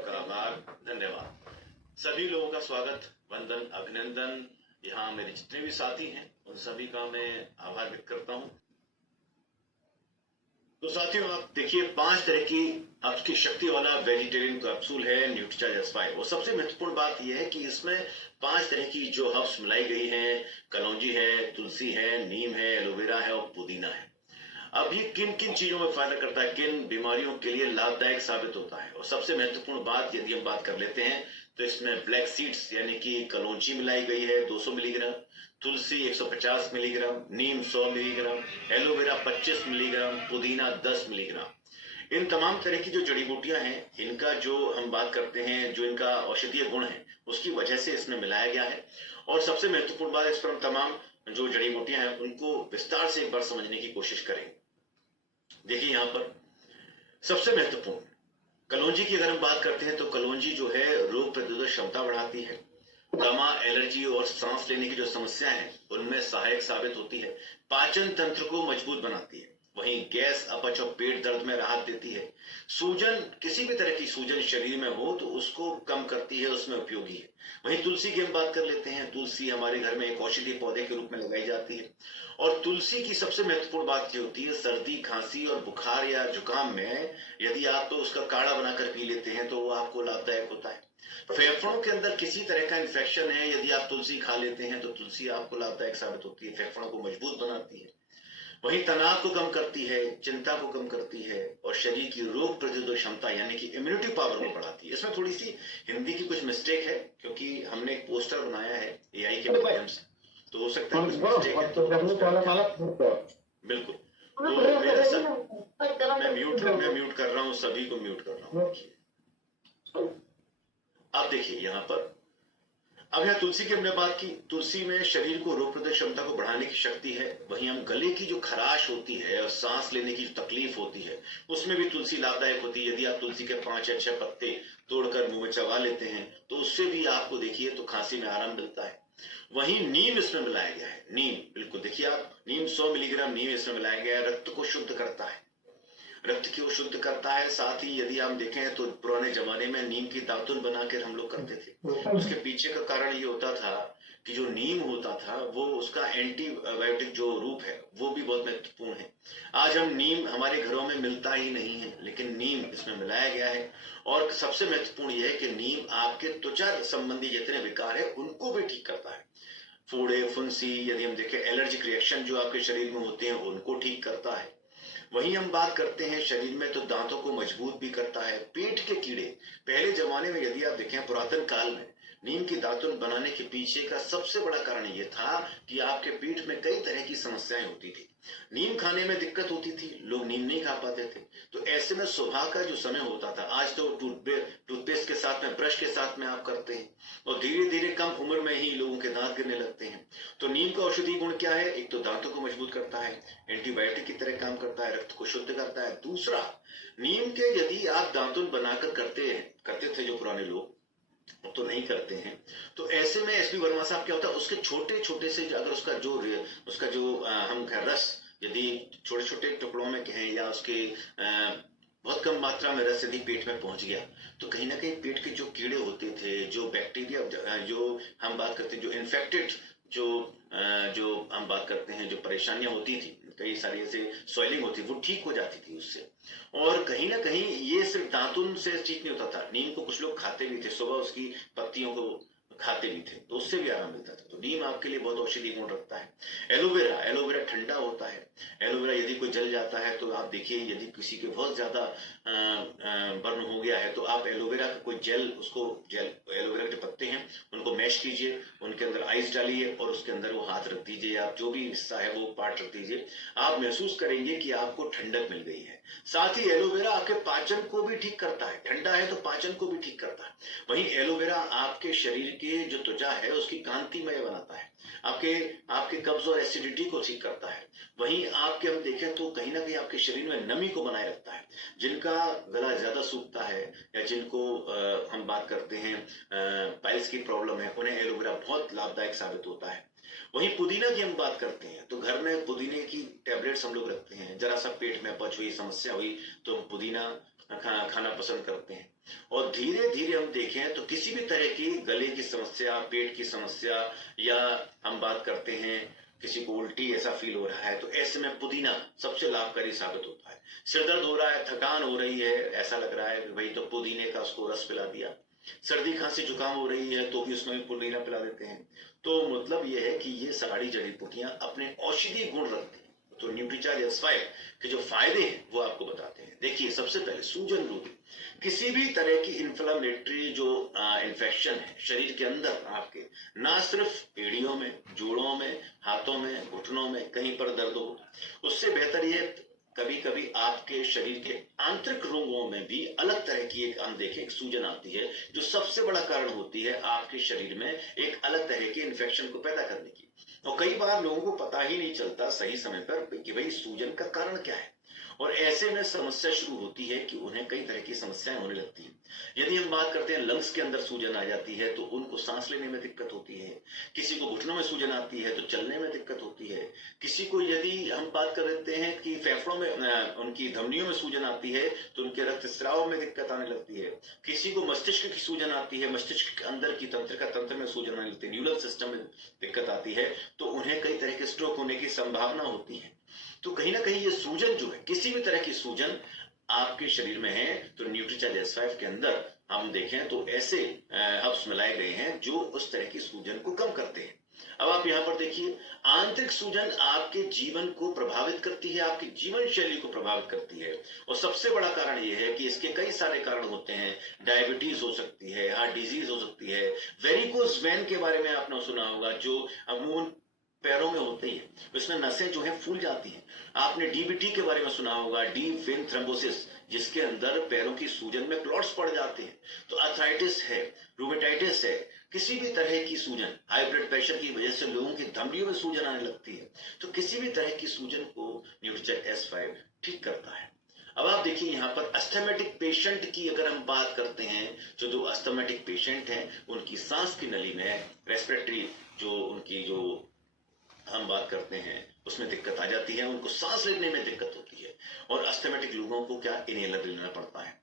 का आभार, धन्यवाद। सभी लोगों का स्वागत, वंदन, अभिनंदन। यहाँ मेरे जितने भी साथी हैं उन सभी का मैं आभार व्यक्त करता हूँ। तो साथियों, आप देखिए 5 तरह की आपकी शक्ति वाला वेजिटेरियन कैप्सूल है न्यूट्रीचार्ज S5। और सबसे महत्वपूर्ण बात यह है कि इसमें 5 तरह की जो हर्ब्स मिलाई गई हैं, कलौंजी है, तुलसी है, नीम है, एलोवेरा है और पुदीना है। अब ये किन किन चीजों में फायदा करता है, किन बीमारियों के लिए लाभदायक साबित होता है। और सबसे महत्वपूर्ण बात यदि हम बात कर लेते हैं तो इसमें ब्लैक सीड्स यानी कि कलौंजी मिलाई गई है 200 मिलीग्राम, तुलसी 150 मिलीग्राम, नीम 100 मिलीग्राम, एलोवेरा 25 मिलीग्राम, पुदीना 10 मिलीग्राम। इन तमाम तरह की जो जड़ी बूटियां हैं, इनका जो हम बात करते हैं, जो इनका औषधीय गुण है, उसकी वजह से इसमें मिलाया गया है। और सबसे महत्वपूर्ण बात, इस पर हम तमाम जो जड़ी बूटियां हैं उनको विस्तार से एक बार समझने की कोशिश करेंगे। देखिए यहाँ पर सबसे महत्वपूर्ण कलौंजी की अगर हम बात करते हैं तो कलौंजी जो है रोग प्रतिरोधक क्षमता बढ़ाती है, दमा, एलर्जी और सांस लेने की जो समस्या है उनमें सहायक साबित होती है, पाचन तंत्र को मजबूत बनाती है, वहीं गैस, अपच और पेट दर्द में राहत देती है, सूजन, किसी भी तरह की सूजन शरीर में हो तो उसको कम करती है, उसमें उपयोगी है। वहीं तुलसी की हम बात कर लेते हैं। तुलसी हमारे घर में एक औषधीय पौधे के रूप में लगाई जाती है। और तुलसी की सबसे महत्वपूर्ण बात ये होती है, सर्दी, खांसी और बुखार या जुकाम में यदि आप तो उसका काढ़ा बनाकर पी लेते हैं तो वो आपको लाभदायक होता है। फेफड़ों के अंदर किसी तरह का इन्फेक्शन है, यदि आप तुलसी खा लेते हैं तो तुलसी आपको लाभदायक साबित होती है, फेफड़ों को मजबूत बनाती है। वहीं तनाव को कम करती है, चिंता को कम करती है और शरीर की रोग प्रतिरोधक क्षमता यानी कि इम्यूनिटी पावर को बढ़ाती है। इसमें थोड़ी सी हिंदी की कुछ मिस्टेक है क्योंकि हमने एक पोस्टर बनाया है AI के माध्यम से, तो हो सकता है कुछ मिस्टेक है तो बिल्कुल। तो मेरे सब मैं म्यूट कर रहा हूँ, सभी को म्यूट कर रहा हूँ। देखिए अब देखिए यहाँ पर, अब यहाँ तुलसी की हमने बात की। तुलसी में शरीर को रोग प्रतिरोधक क्षमता को बढ़ाने की शक्ति है। वहीं हम गले की जो खराश होती है और सांस लेने की जो तकलीफ होती है उसमें भी तुलसी लाभदायक होती है। यदि आप तुलसी के 5 या 6 पत्ते तोड़कर मुंह में चबा लेते हैं तो उससे भी आपको देखिए तो खांसी में आराम मिलता है। वहीं नीम इसमें मिलाया गया है। नीम बिल्कुल देखिए आप, नीम 100 मिलीग्राम नीम इसमें मिलाया गया है। रक्त को शुद्ध करता है, रक्त को शुद्ध करता है। साथ ही यदि आप देखें तो पुराने जमाने में नीम की दातुन बनाकर हम लोग करते थे। उसके पीछे का कारण ये होता था कि जो नीम होता था वो उसका एंटीबायोटिक जो रूप है वो भी बहुत महत्वपूर्ण है। आज हम नीम हमारे घरों में मिलता ही नहीं है, लेकिन नीम इसमें मिलाया गया है। और सबसे महत्वपूर्ण यह है कि नीम आपके त्वचा संबंधी जितने विकार है उनको भी ठीक करता है। फोड़े, फुंसी, यदि हम देखें एलर्जिक रिएक्शन जो आपके शरीर में होते हैं उनको ठीक करता है। वहीं हम बात करते हैं शरीर में तो दांतों को मजबूत भी करता है। पेट के कीड़े, पहले जमाने में यदि आप देखें पुरातन काल में नीम की दातुन बनाने के पीछे का सबसे बड़ा कारण ये था कि आपके पेट में कई तरह की समस्याएं होती थी, नीम खाने में दिक्कत होती थी, लोग नीम नहीं खा पाते थे। तो ऐसे में सुबह का जो समय होता था, आज तो टूथपेस्ट के साथ में, ब्रश के साथ में आप करते हैं और धीरे धीरे कम उम्र में ही लोगों के दांत गिरने लगते हैं। तो नीम का औषधीय गुण क्या है? एक तो दांतों को मजबूत करता है, एंटीबायोटिक की तरह काम करता है, रक्त को शुद्ध करता है। दूसरा, नीम के यदि आप दातुन बनाकर करते थे जो पुराने लोग, तो नहीं करते हैं, तो ऐसे में एसपी वर्मा साहब क्या होता है, उसके छोटे छोटे से अगर उसका जो हम रस यदि छोटे छोटे टुकड़ों में कहें या उसके बहुत कम मात्रा में रस यदि पेट में पहुंच गया तो कहीं ना कहीं पेट के जो कीड़े होते थे, जो बैक्टीरिया, जो हम बात करते हैं, जो इन्फेक्टेड जो हम बात करते हैं, जो परेशानियां होती थी, कई सारी ऐसे स्वेलिंग होती, वो ठीक हो जाती थी उससे। और कहीं ना कहीं ये सिर्फ दातुन से ठीक नहीं होता था, नीम को कुछ लोग खाते भी थे, सुबह उसकी पत्तियों को खाते भी थे तो उससे भी आराम मिलता था। तो नीम आपके लिए बहुत औषधीय गुण रखता है। एलोवेरा ठंडा होता है। एलोवेरा यदि कोई जल जाता है तो आप देखिए, यदि किसी के बहुत ज्यादा बर्न हो गया है तो आप एलोवेरा का कोई एलोवेरा के जो पत्ते हैं उनको मैश कीजिए, उनके अंदर आइस डालिए और उसके अंदर वो हाथ रख दीजिए, आप जो भी हिस्सा है वो पार्ट रख दीजिए, आप महसूस करेंगे कि आपको ठंडक मिल गई है। साथ ही एलोवेरा आपके पाचन को भी ठीक करता है, ठंडा है तो पाचन को भी ठीक करता है। वहीं एलोवेरा आपके शरीर के जो त्वचा है उसकी कांतिमय बनाता है, आपके कब्ज और एसिडिटी को ठीक करता है। वहीं आपके हम देखें तो कहीं ना कहीं आपके शरीर में नमी को बनाए रखता है। जिनका गला ज्यादा सूखता है या जिनको हम बात करते हैं पाइल्स की प्रॉब्लम है, उन्हें एलोवेरा बहुत लाभदायक साबित होता है। वहीं पुदीना की हम बात करते हैं तो घर में पुदीने की टैबलेट्स हम लोग रखते हैं। जरा सा पेट में अपच हुई, समस्या हुई तो हम पुदीना खाना पसंद करते हैं। और धीरे धीरे हम देखें तो किसी भी तरह की गले की समस्या, पेट की समस्या, या हम बात करते हैं किसी को उल्टी ऐसा फील हो रहा है, तो ऐसे में पुदीना सबसे लाभकारी साबित होता है। सिर दर्द हो रहा है, थकान हो रही है, ऐसा लग रहा है कि भाई तो पुदीने का उसको रस पिला दिया। सर्दी खांसी जुकाम हो रही है तो भी उसमें भी पुदीना पिला देते हैं। तो मतलब यह है कि ये सारी जड़ी बूटियां अपने औषधि गुण रखती हैं। तो न्यूट्रीचार्ज S5 के जो फायदे हैं वो आपको बताते हैं। देखिए, सबसे पहले सूजन रोधी। किसी भी तरह की इन्फ्लेमेटरी जो इन्फेक्शन है शरीर के अंदर आपके, ना सिर्फ एड़ियों में, जोड़ों में, हाथों में, घुटनों में कहीं पर दर्द हो, उससे बेहतर ये कभी कभी आपके शरीर के आंतरिक रोगों में भी अलग तरह की एक अनदेखे सूजन आती है, जो सबसे बड़ा कारण होती है आपके शरीर में एक अलग तरह के इन्फेक्शन को पैदा करने की। और कई बार लोगों को पता ही नहीं चलता सही समय पर कि भाई सूजन का कारण क्या है, और ऐसे में समस्या शुरू होती है कि उन्हें कई तरह की समस्याएं होने लगती हैं। यदि हम बात करते हैं लंग्स के अंदर सूजन आ जाती है तो उनको सांस लेने में दिक्कत होती है। किसी को घुटनों में सूजन आती है तो चलने में दिक्कत होती है। किसी को यदि हम बात कर लेते हैं कि फेफड़ों में, उनकी धमनियों में सूजन आती है तो उनके रक्त स्राव में दिक्कत आने लगती है। किसी को मस्तिष्क की सूजन आती है, मस्तिष्क के अंदर की तंत्र में सूजन आने लगती है, न्यूरल सिस्टम में दिक्कत आती है, तो उन्हें कई तरह के स्ट्रोक होने की संभावना होती है। तो कहीं ना कहीं ये सूजन जो है, किसी भी तरह की सूजन आपके शरीर में है, तो न्यूट्रीचार्ज S5 के अंदर हम देखें तो ऐसे हर्ब्स मिलाए गए हैं जो उस तरह की सूजन को कम करते हैं। अब आप यहां पर देखिए, आंतरिक सूजन आपके जीवन को प्रभावित करती है, आपकी जीवन शैली को प्रभावित करती है, और सबसे बड़ा कारण यह है कि इसके कई सारे कारण होते हैं। डायबिटीज हो सकती है, हार्ट डिजीज हो सकती है, वेरिकोज वेन के बारे में आपने सुना होगा, जो अमूमन पैरों में होती है, इसमें नसें जो है फूल जाती हैं। आपने डीबीटी के बारे में सुना होगा, डीप वेन थ्रोम्बोसिस, जिसके अंदर पैरों की सूजन में क्लॉट्स पड़ जाते हैं। तो अर्थराइटिस है, रूमेटाइटिस है, किसी भी तरह की सूजन, हाई ब्लड प्रेशर की वजह से लोगों की धमनियों में सूजन आने लगती है, तो किसी भी तरह की सूजन को न्यूट्रीचार्ज S5 ठीक करता है। अब आप देखिए यहाँ पर अस्थमेटिक पेशेंट की अगर हम बात करते हैं, तो जो अस्थमेटिक पेशेंट हैं उनकी सांस की नली में, रेस्पिरेटरी जो उनकी जो हम बात करते हैं उसमें दिक्कत आ जाती है, उनको सांस लेने में दिक्कत होती है, और अस्थमेटिक लोगों को क्या इनहेलर लेना पड़ता है।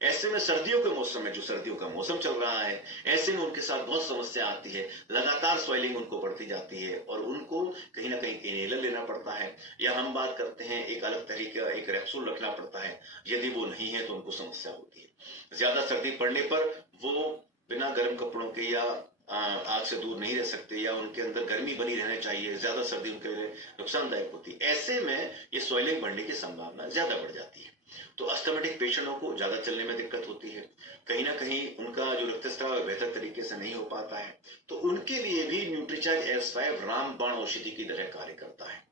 ऐसे में सर्दियों के मौसम में, जो सर्दियों का मौसम चल रहा है, ऐसे में उनके साथ बहुत समस्या आती है, लगातार स्वेलिंग उनको बढ़ती जाती है और उनको कहीं ना कहीं इनहेलर लेना पड़ता है, या हम बात करते हैं एक अलग तरीके का एक कैप्सूल रखना पड़ता है। यदि वो नहीं है तो उनको समस्या होती है। ज्यादा सर्दी पड़ने पर वो बिना गर्म कपड़ों के या आग से दूर नहीं रह सकते, या उनके अंदर गर्मी बनी रहना चाहिए, ज्यादा सर्दी उनके लिए नुकसानदायक होती है। ऐसे में ये स्वेलिंग बढ़ने की संभावना ज्यादा बढ़ जाती है। तो अस्थमेटिक पेशेंटों को ज्यादा चलने में दिक्कत होती है, कहीं ना कहीं उनका जो रक्तस्राव बेहतर तरीके से नहीं हो पाता है, तो उनके लिए भी न्यूट्रीचार्ज S5 रामबाण औषधि की तरह कार्य करता है।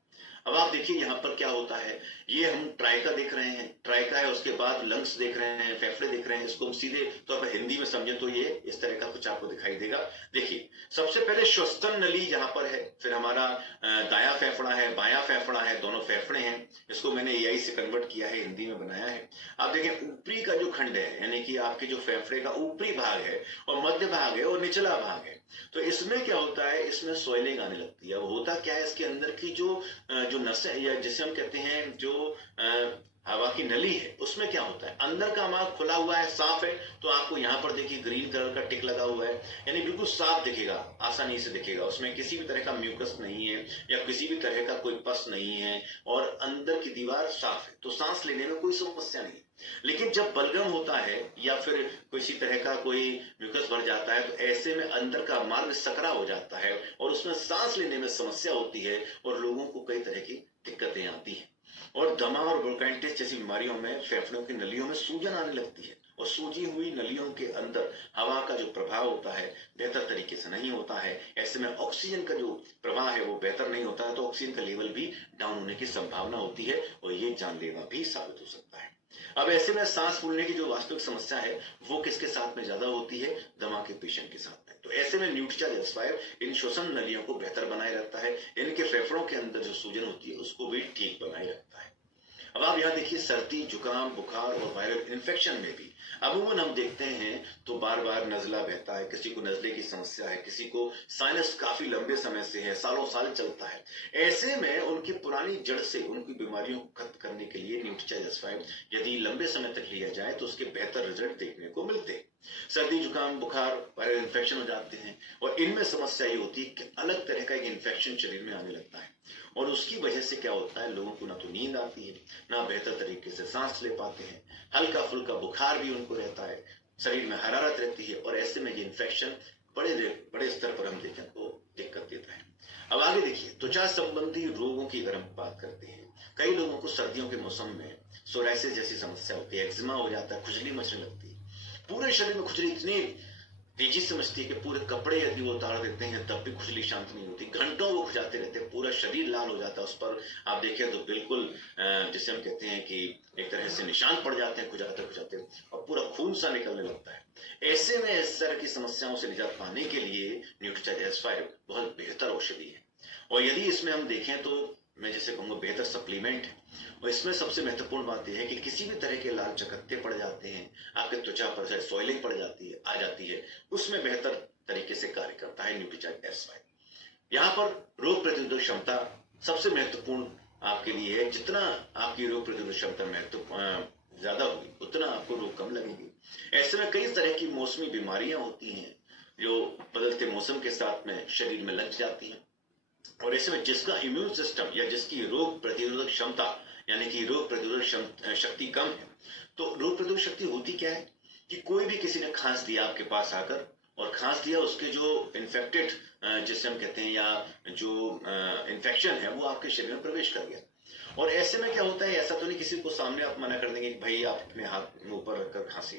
अब आप देखिए यहाँ पर क्या होता है, ये हम ट्राइका देख रहे हैं, ट्राइका है, उसके बाद लंग्स देख रहे हैं, फेफड़े देख रहे हैं। इसको हम सीधे तौर पर हिंदी में समझे तो ये इस तरह का कुछ आपको दिखाई देगा। देखिए, सबसे पहले श्वसन नली जहां पर है, फिर हमारा दाया फेफड़ा है, बाया फेफड़ा है, दोनों फेफड़े हैं। इसको मैंने AI से कन्वर्ट किया है, हिंदी में बनाया है। आप देखें, ऊपरी का जो खंड है, यानी कि आपके जो फेफड़े का ऊपरी भाग है, और मध्य भाग है, और निचला भाग है, तो इसमें क्या होता है, इसमें स्वेलिंग आने लगती है। अब होता क्या है, इसके अंदर की जो नसें, या जिसे हम कहते हैं जो हवा की नली है, उसमें क्या होता है, अंदर का मार्ग खुला हुआ है, साफ है, तो आपको यहाँ पर देखिए ग्रीन कलर का टिक लगा हुआ है, यानी बिल्कुल साफ दिखेगा, आसानी से दिखेगा, उसमें किसी भी तरह का म्यूकस नहीं है या किसी भी तरह का कोई पस नहीं है, और अंदर की दीवार साफ है, तो सांस लेने में कोई समस्या नहीं। लेकिन जब बलगम होता है या फिर किसी तरह का कोई म्यूकस भर जाता है, तो ऐसे में अंदर का मार्ग सकरा हो जाता है और उसमें सांस लेने में समस्या होती है, और लोगों को कई तरह की दिक्कतें आती हैं। और दमा और ब्रोंकाइटिस जैसी बीमारियों में फेफड़ों की नलियों में सूजन आने लगती है, और सूजी हुई नलियों के अंदर हवा का जो प्रभाव होता है बेहतर तरीके से नहीं होता है। ऐसे में ऑक्सीजन का जो प्रवाह है वो बेहतर नहीं होता है, तो ऑक्सीजन का लेवल भी डाउन होने की संभावना होती है, और ये जानलेवा भी साबित हो सकता है। अब ऐसे में सांस फूलने की जो वास्तविक समस्या है वो किसके साथ में ज्यादा होती है, दमा के पेशेंट के साथ में। तो ऐसे में न्यूट्रीचार्ज S5 इन श्वसन नलियों को बेहतर बनाए रखता है, इनके फेफड़ों के अंदर जो सूजन होती है उसको भी ठीक बनाए रखता है। अब आप यहाँ देखिए, सर्दी, जुकाम, बुखार और वायरल इन्फेक्शन में भी अमूमन हम देखते हैं तो बार बार नजला बहता है, किसी को नजले की समस्या है, किसी को साइनस काफी लंबे समय से है, सालों साल चलता है। ऐसे में उनकी पुरानी जड़ से उनकी बीमारियों को खत्म करने के लिए न्यूट्रीचार्ज S5 यदि लंबे समय तक लिया जाए तो उसके बेहतर रिजल्ट देखने को मिलते हैं। सर्दी जुकाम बुखार वायरल इन्फेक्शन हो जाते हैं और इनमें समस्या ये होती है कि अलग तरह का एक इन्फेक्शन शरीर में आने लगता है और उसकी वजह से क्या होता है, लोगों को ना तो नींद आती है, ना बेहतर तरीके से सांस ले पाते हैं, हल्का फुल्का बुखार भी उनको रहता है, शरीर में हरारत रहती है और ऐसे में ये इन्फेक्शन बड़े स्तर पर हम देखें तो दिक्कत देता है। अब आगे देखिए, त्वचा संबंधी रोगों की अगर हम बात करते हैं, कई लोगों को सर्दियों के मौसम में सोराइसिस जैसी समस्या होती है, एक्जिमा हो जाता है, खुजली मचने लगती है, पूरे शरीर में खुजली इतनी तेजी से मचती है कि पूरे कपड़े यदि वो उतार देते हैं तब भी खुजली शांत नहीं होती, घंटों वो खुजाते रहते हैं, पूरा शरीर लाल हो जाता है, उस पर आप देखें तो बिल्कुल जिसे हम कहते हैं कि एक तरह से निशान पड़ जाते हैं खुजाते खुजाते और पूरा खून सा निकलने लगता है। ऐसे में इस तरह की समस्याओं से निजात पाने के लिए न्यूट्रीचार्ज S5 बहुत बेहतर औषधि है और यदि इसमें हम देखें तो मैं जैसे कहूँगा बेहतर सप्लीमेंट है और इसमें सबसे महत्वपूर्ण बात यह है कि किसी भी तरह के लाल चकत्ते पड़ जाते हैं, आपके त्वचा पर सॉइलिंग पड़ जाती है आ जाती है, उसमें बेहतर तरीके से कार्य करता है न्यूट्रीचार्ज S5। यहाँ पर रोग प्रतिरोधक क्षमता सबसे महत्वपूर्ण आपके लिए है। जितना आपकी रोग प्रतिरोधक क्षमता महत्व ज्यादा होगी उतना आपको रोग कम लगेगी। ऐसे में कई तरह की मौसमी बीमारियां होती हैं जो बदलते मौसम के साथ में शरीर में लग जाती हैं और ऐसे में जिसका इम्यून सिस्टम या जिसकी रोग प्रतिरोधक क्षमता यानी कि रोग प्रतिरोधक शक्ति कम है, तो रोग प्रतिरोधक शक्ति होती क्या है कि कोई भी किसी ने खांस दिया आपके पास आकर और खांस दिया, उसके जो इन्फेक्टेड जिसे हम कहते हैं या जो इन्फेक्शन है वो आपके शरीर में प्रवेश कर गया और ऐसे में क्या होता है, ऐसा तो नहीं किसी को सामने आप मना कर देंगे कि भाई आप अपने हाथ ऊपर रखकर खांसी,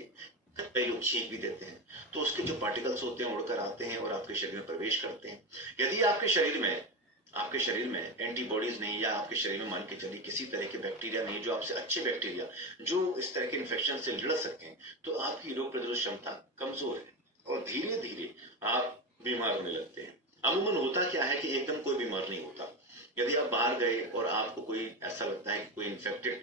कई लोग छींक भी देते हैं तो उसके जो पार्टिकल्स होते हैं उड़कर आते हैं और आपके शरीर में प्रवेश करते हैं। यदि आपके शरीर में एंटीबॉडीज नहीं या आपके शरीर में मान के चलिए किसी तरह के बैक्टीरिया नहीं जो आपसे अच्छे बैक्टीरिया जो इस तरह के इन्फेक्शन से लड़ सकें, तो आपकी रोग प्रतिरोधक क्षमता कमजोर है और धीरे धीरे आप बीमार होने लगते हैं। अमूमन होता क्या है कि एकदम कोई बीमार नहीं होता। यदि आप बाहर गए और आपको कोई ऐसा लगता है कि कोई इन्फेक्टेड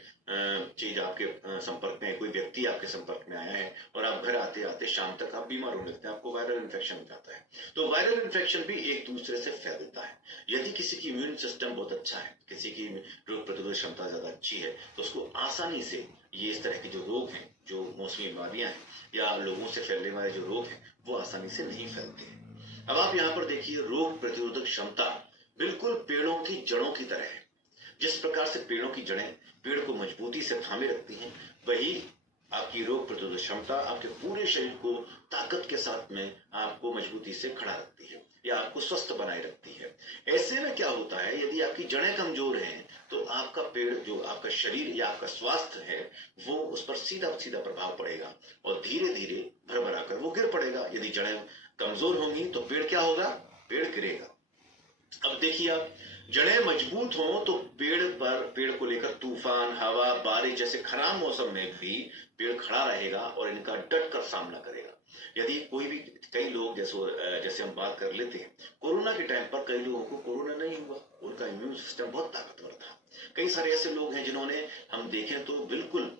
चीज आपके संपर्क में, कोई व्यक्ति आपके संपर्क में आया है और आप घर आते आते शाम तक आप बीमार होने लगते हैं, आपको वायरल इन्फेक्शन हो जाता है। तो वायरल इन्फेक्शन भी एक दूसरे से फैलता है। यदि किसी की इम्यून सिस्टम बहुत अच्छा है, किसी की रोग प्रतिरोधक क्षमता ज्यादा अच्छी है, तो उसको आसानी से ये इस तरह के जो रोग हैं, जो मौसमी बीमारियां हैं या लोगों से फैलने वाले जो रोग हैं, वो आसानी से नहीं फैलते हैं। अब आप यहाँ पर देखिए, रोग प्रतिरोधक क्षमता बिल्कुल पेड़ों की जड़ों की तरह है। जिस प्रकार से पेड़ों की जड़ें पेड़ को मजबूती से थामे रखती हैं, वही आपकी रोग प्रतिरोधक क्षमता आपके पूरे शरीर को ताकत के साथ में आपको मजबूती से खड़ा रखती है या आपको स्वस्थ बनाए रखती है। ऐसे में क्या होता है, यदि आपकी जड़ें कमजोर हैं तो आपका पेड़, जो आपका शरीर या आपका स्वास्थ्य है, वो उस पर सीधा सीधा प्रभाव पड़ेगा और धीरे धीरे भरभरा कर वो गिर पड़ेगा। यदि जड़ें कमजोर होंगी तो पेड़ क्या होगा, पेड़ गिरेगा। अब देखिए, आप जड़ें मजबूत हों तो पेड़ को लेकर तूफान, हवा, बारिश जैसे खराब मौसम में भी पेड़ खड़ा रहेगा और इनका डट कर सामना करेगा। यदि कई लोग जैसे हम बात कर लेते हैं, कोरोना के टाइम पर कई लोगों को कोरोना नहीं हुआ, उनका इम्यून सिस्टम बहुत ताकतवर था। कई सारे ऐसे लोग हैं जिन्होंने हम देखें तो बिल्कुल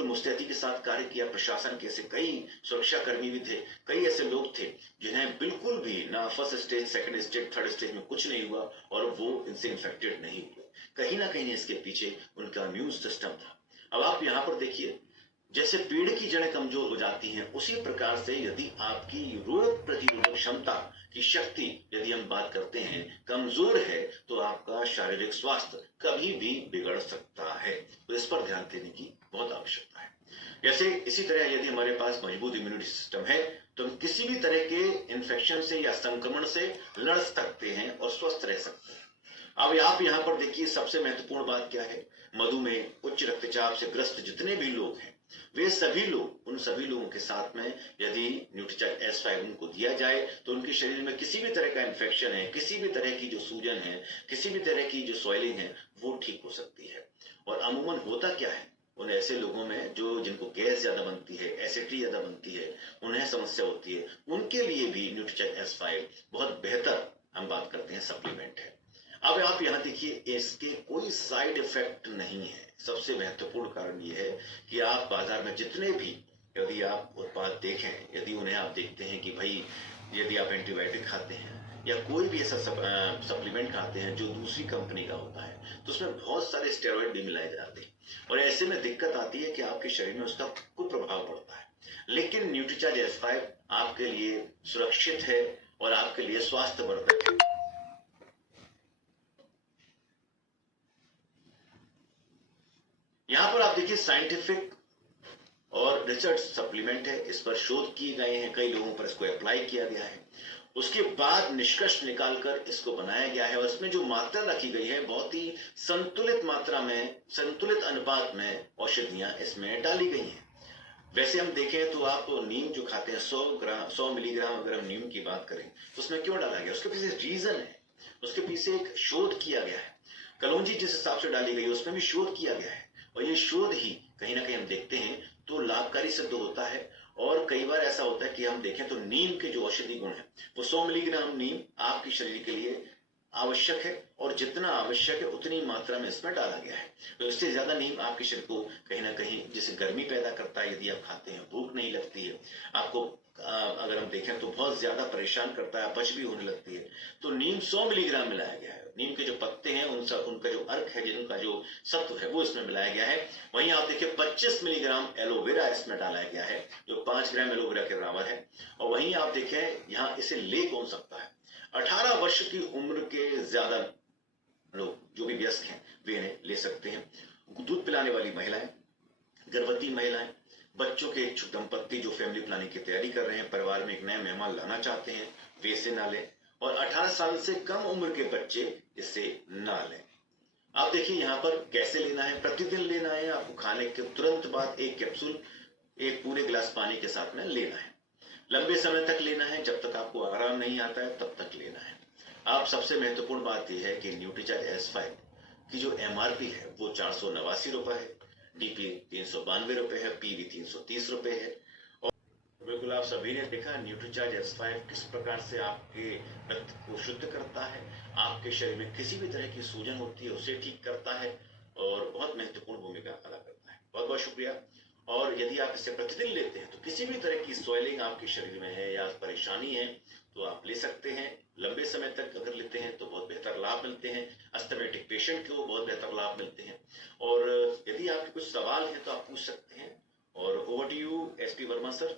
मुस्तैदी के साथ कार्य किया, प्रशासन के ऐसे कई सुरक्षाकर्मी भी थे, कई ऐसे लोग थे जिन्हें बिल्कुल भी ना first stage, second stage, third stage में कुछ नहीं हुआ और वो इनसे इन्फेक्टेड नहीं हुए। कहीं ना कहीं इसके पीछे उनका इम्यून सिस्टम था। अब आप यहाँ पर देखिए, जैसे पेड़ की जड़ें कमजोर हो जाती हैं, उसी प्रकार से यदि आपकी रोग प्रतिरोधक क्षमता की शक्ति, यदि हम बात करते हैं, कमजोर है तो आपका शारीरिक स्वास्थ्य कभी भी बिगड़ सकता है। तो इस पर ध्यान देने की बहुत आवश्यकता है। जैसे इसी तरह यदि हमारे पास मजबूत इम्यूनिटी सिस्टम है तो हम किसी भी तरह के इन्फेक्शन से या संक्रमण से लड़ सकते हैं और स्वस्थ रह सकते हैं। अब आप यहाँ पर देखिए, सबसे महत्वपूर्ण बात क्या है, मधुमेह, उच्च रक्तचाप से ग्रस्त जितने भी लोग हैं, वे सभी लोग, उन सभी लोगों के साथ में यदि न्यूट्रीचार्ज S5 उनको दिया जाए तो उनके शरीर में किसी भी तरह का इन्फेक्शन है, किसी भी तरह की जो सूजन है, किसी भी तरह की जो सॉइलिंग है, वो ठीक हो सकती है। और अमूमन होता क्या है, उन ऐसे लोगों में जिनको गैस ज्यादा बनती है, एसिडिटी ज्यादा बनती है, उन्हें समस्या होती है, उनके लिए भी न्यूट्रीचार्ज S5 बहुत बेहतर, हम बात करते हैं, सप्लीमेंट है। अब आप यहाँ देखिए, इसके कोई साइड इफेक्ट नहीं है। सबसे महत्वपूर्ण कारण यह है कि आप बाजार में जितने भी यदि आप उत्पाद देखें, यदि उन्हें आप देखते हैं कि भाई यदि आप एंटीबायोटिक खाते हैं या कोई भी ऐसा सप्लीमेंट खाते हैं जो दूसरी कंपनी का होता है, तो उसमें बहुत सारे स्टेरॉइड भी मिलाए जाते हैं और ऐसे में दिक्कत आती है कि आपके शरीर में उसका कुप्रभाव पड़ता है। लेकिन न्यूट्रीचार्ज S5 आपके लिए सुरक्षित है और आपके लिए स्वास्थ्यवर्धक है। यहां पर आप देखिए साइंटिफिक और रिसर्च सप्लीमेंट है, इस पर शोध किए गए हैं, कई लोगों पर इसको अप्लाई किया गया है, उसके बाद निष्कर्ष निकालकर इसको बनाया गया है और इसमें जो मात्रा रखी गई है बहुत ही संतुलित मात्रा में, संतुलित अनुपात में औषधियां इसमें डाली गई हैं। वैसे हम देखें तो आप नीम जो खाते हैं 100 मिलीग्राम अगर हम नीम की बात करें तो उसमें क्यों डाला गया, उसके पीछे रीजन है, उसके पीछे एक शोध किया गया है। कलौंजी जिस हिसाब से डाली गई है उसमें भी शोध किया गया है और ये शोध ही कहीं ना कहीं हम देखते हैं तो लाभकारी सिद्ध होता है। और कई बार ऐसा होता है कि हम देखें तो नीम के जो औषधि गुण है वो 100 मिलीग्राम नीम आपके शरीर के लिए आवश्यक है और जितना आवश्यक है उतनी मात्रा में इसमें डाला गया है। तो इससे ज्यादा नीम आपके शरीर को कहीं ना कहीं जैसे गर्मी पैदा करता है, यदि आप खाते हैं भूख नहीं लगती है आपको, अगर हम देखें तो बहुत ज्यादा परेशान करता है, अपच भी होने लगती है, तो नीम 100 मिलीग्राम मिलाया गया है। नीम के जो पत्ते हैं उनका जो अर्क है, जिनका जो सत्व है वो इसमें मिलाया गया है। वहीं आप देखिए 25 मिलीग्राम एलोवेरा इसमें डाला गया है जो 5 ग्राम एलोवेरा के बराबर है। और वहीं आप देखें यहाँ इसे ले कौन सकता है, 18 वर्ष की उम्र के ज्यादा लोग जो भी वयस्क हैं वे इन्हें ले सकते हैं। दूध पिलाने वाली महिलाएं, गर्भवती महिलाएं, बच्चों के इच्छुक दंपत्ति जो फैमिली प्लानिंग की तैयारी कर रहे हैं, परिवार में एक नया मेहमान लाना चाहते हैं, वे इसे ना लें और 18 साल से कम उम्र के बच्चे इसे ना लें। आप देखिए यहाँ पर कैसे लेना है, प्रतिदिन लेना है, आपको खाने के तुरंत बाद एक कैप्सूल एक पूरे गिलास पानी के साथ में लेना है, लंबे समय तक लेना है, जब तक आपको आराम नहीं आता है तब तक लेना है। आप सबसे महत्वपूर्ण बात यह है कि न्यूट्रीचार्ज S5 की जो MRP है वो 489 रुपए है, DP 392 रुपए है, PV 330 रुपए है। और बिल्कुल आप सभी ने देखा न्यूट्रीचार्ज S5 किस प्रकार से आपके रक्त को शुद्ध करता है, आपके शरीर में किसी भी तरह की सूजन होती है उसे ठीक करता है और बहुत महत्वपूर्ण भूमिका अदा करता है। बहुत बहुत शुक्रिया। और यदि आप इसे प्रतिदिन लेते हैं तो किसी भी तरह की स्वेलिंग आपके शरीर में है या परेशानी है तो आप ले सकते हैं। लंबे समय तक अगर लेते हैं तो बहुत बेहतर लाभ मिलते हैं, अस्थमेटिक पेशेंट को बहुत बेहतर लाभ मिलते हैं। और यदि आपके कुछ सवाल हैं तो आप पूछ सकते हैं। और over to you SP Verma sir.